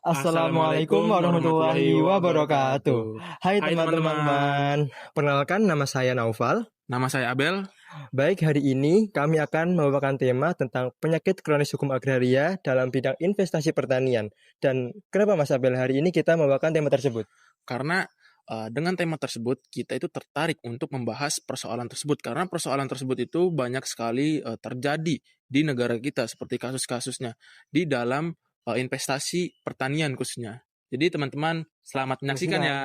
Assalamualaikum warahmatullahi wabarakatuh. Hai Hai teman-teman. teman-teman, perkenalkan nama saya Naufal. Nama saya Abel. Baik, hari ini kami akan membawakan tema tentang penyakit kronis hukum agraria dalam bidang investasi pertanian. Dan kenapa Mas Abel hari ini kita membawakan tema tersebut? Karena dengan tema tersebut kita itu tertarik untuk membahas persoalan tersebut karena persoalan tersebut itu banyak sekali terjadi di negara kita seperti kasus-kasusnya di dalam investasi pertanian khususnya. Jadi teman-teman selamat menyaksikan ya.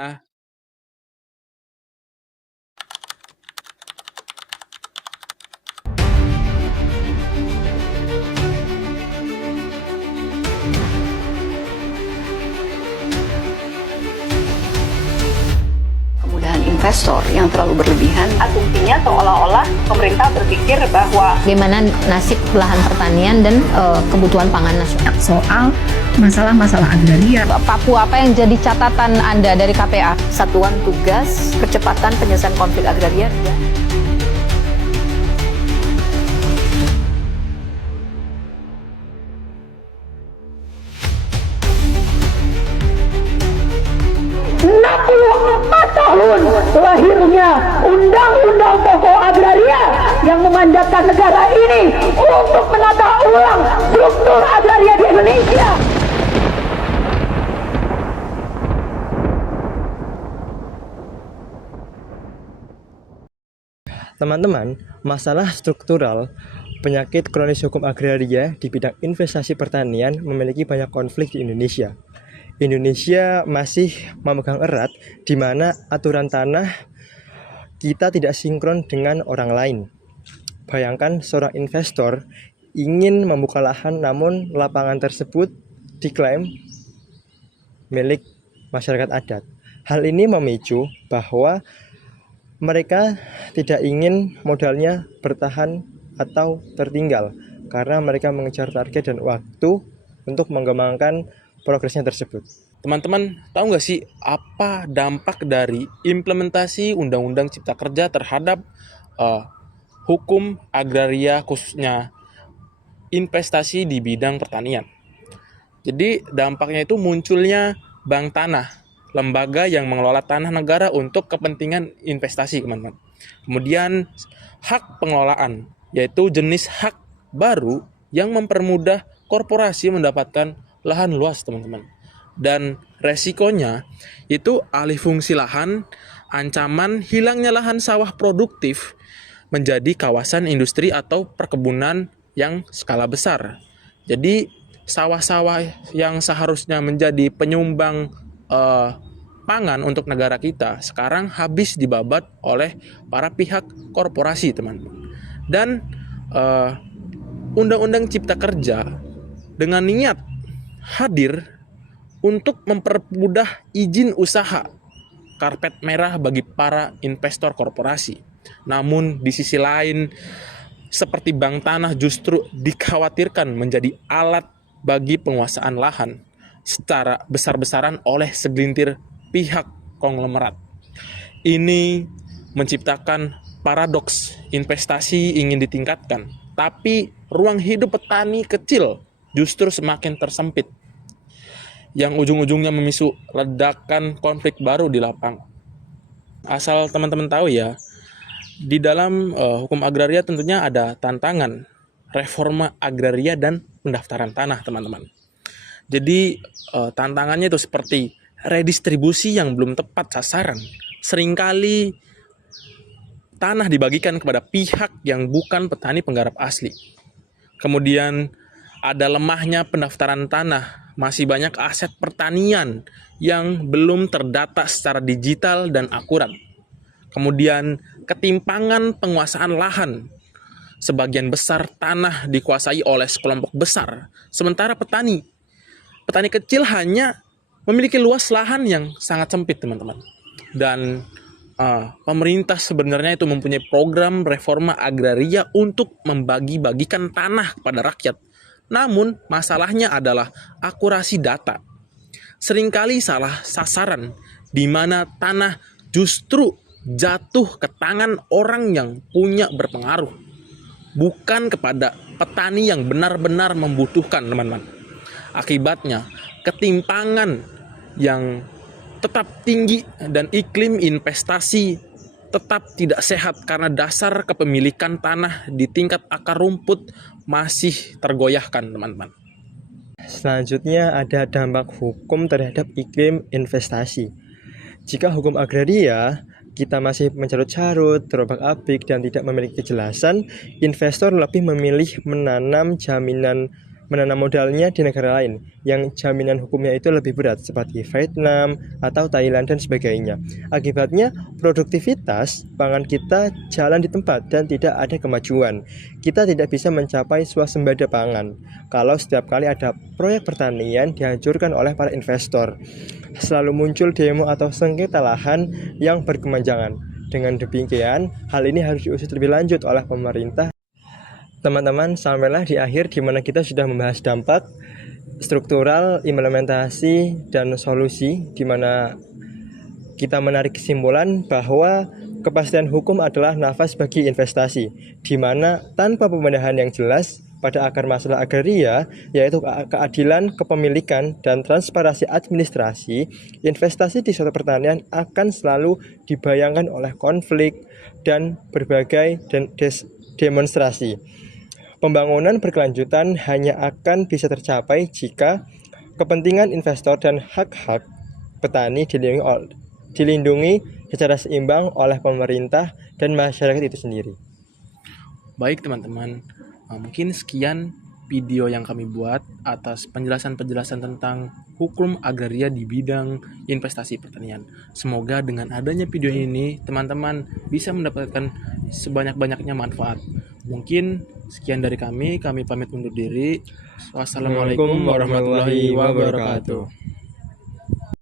Kemudahan investor yang terlalu berlebihan, asumsinya seolah-olah pemerintah berpikir bahwa bagaimana nasib lahan pertanian dan kebutuhan pangan nasional. Soal masalah-masalah agraria. Papua, apa yang jadi catatan Anda dari KPA? satuan tugas percepatan penyelesaian konflik agraria. Tahun lahirnya Undang-Undang Pokok Agraria yang memandatkan negara ini untuk menata ulang struktur agraria di Indonesia. Teman-teman, masalah struktural penyakit kronis hukum agraria di bidang investasi pertanian memiliki banyak konflik di Indonesia. Indonesia masih memegang erat di mana aturan tanah kita tidak sinkron dengan orang lain. Bayangkan seorang investor ingin membuka lahan namun lapangan tersebut diklaim milik masyarakat adat. Hal ini memicu bahwa mereka tidak ingin modalnya bertahan atau tertinggal karena mereka mengejar target dan waktu untuk mengembangkan progresnya tersebut. Teman-teman tahu nggak sih apa dampak dari implementasi Undang-Undang Cipta Kerja terhadap hukum agraria khususnya investasi di bidang pertanian? Jadi dampaknya itu munculnya bank tanah, lembaga yang mengelola tanah negara untuk kepentingan investasi, teman-teman. Kemudian hak pengelolaan, yaitu jenis hak baru yang mempermudah korporasi mendapatkan lahan luas, teman-teman. Dan resikonya itu alih fungsi lahan, ancaman hilangnya lahan sawah produktif menjadi kawasan industri atau perkebunan yang skala besar. Jadi sawah-sawah yang seharusnya menjadi penyumbang pangan untuk negara kita sekarang habis dibabat oleh para pihak korporasi, teman-teman. Dan Undang-Undang Cipta Kerja dengan niat hadir untuk mempermudah izin usaha, karpet merah bagi para investor korporasi. Namun di sisi lain, seperti bank tanah justru dikhawatirkan menjadi alat bagi penguasaan lahan secara besar-besaran oleh segelintir pihak konglomerat. Ini menciptakan paradoks investasi ingin ditingkatkan, tapi ruang hidup petani kecil justru semakin tersempit, yang ujung-ujungnya memicu ledakan konflik baru di lapangan. Asal teman-teman tahu ya, di dalam hukum agraria tentunya ada tantangan reforma agraria dan pendaftaran tanah, teman-teman. Jadi tantangannya itu seperti redistribusi yang belum tepat sasaran. Seringkali tanah dibagikan kepada pihak yang bukan petani penggarap asli. Kemudian ada lemahnya pendaftaran tanah, masih banyak aset pertanian yang belum terdata secara digital dan akurat. Kemudian ketimpangan penguasaan lahan. Sebagian besar tanah dikuasai oleh sekelompok besar, sementara petani kecil hanya memiliki luas lahan yang sangat sempit, teman-teman. Dan pemerintah sebenarnya itu mempunyai program reforma agraria untuk membagi-bagikan tanah kepada rakyat. Namun masalahnya adalah akurasi data. Seringkali salah sasaran, di mana tanah justru jatuh ke tangan orang yang punya berpengaruh, bukan kepada petani yang benar-benar membutuhkan, teman-teman. Akibatnya, ketimpangan yang tetap tinggi dan iklim investasi tetap tidak sehat karena dasar kepemilikan tanah di tingkat akar rumput masih tergoyahkan, teman-teman. Selanjutnya ada dampak hukum terhadap iklim investasi. Jika hukum agraria kita masih mencarut-carut, terobak-abrik, dan tidak memiliki kejelasan, investor lebih memilih menanam modalnya di negara lain yang jaminan hukumnya itu lebih berat seperti Vietnam atau Thailand dan sebagainya. Akibatnya produktivitas pangan kita jalan di tempat dan tidak ada kemajuan. Kita tidak bisa mencapai swasembada pangan kalau setiap kali ada proyek pertanian dihancurkan oleh para investor. Selalu muncul demo atau sengketa lahan yang berkepanjangan. Dengan demikian, hal ini harus diusut lebih lanjut oleh pemerintah. Teman-teman, sampailah di akhir di mana kita sudah membahas dampak struktural, implementasi, dan solusi, di mana kita menarik kesimpulan bahwa kepastian hukum adalah nafas bagi investasi, di mana tanpa pembenahan yang jelas pada akar masalah agraria, yaitu keadilan kepemilikan dan transparansi administrasi, investasi di sektor pertanian akan selalu dibayangkan oleh konflik dan berbagai demonstrasi. Pembangunan berkelanjutan hanya akan bisa tercapai jika kepentingan investor dan hak-hak petani dilindungi secara seimbang oleh pemerintah dan masyarakat itu sendiri. Baik teman-teman, mungkin sekian video yang kami buat atas penjelasan-penjelasan tentang hukum agraria di bidang investasi pertanian. Semoga dengan adanya video ini teman-teman bisa mendapatkan sebanyak-banyaknya manfaat. Mungkin sekian dari kami pamit undur diri. Wassalamualaikum warahmatullahi wabarakatuh.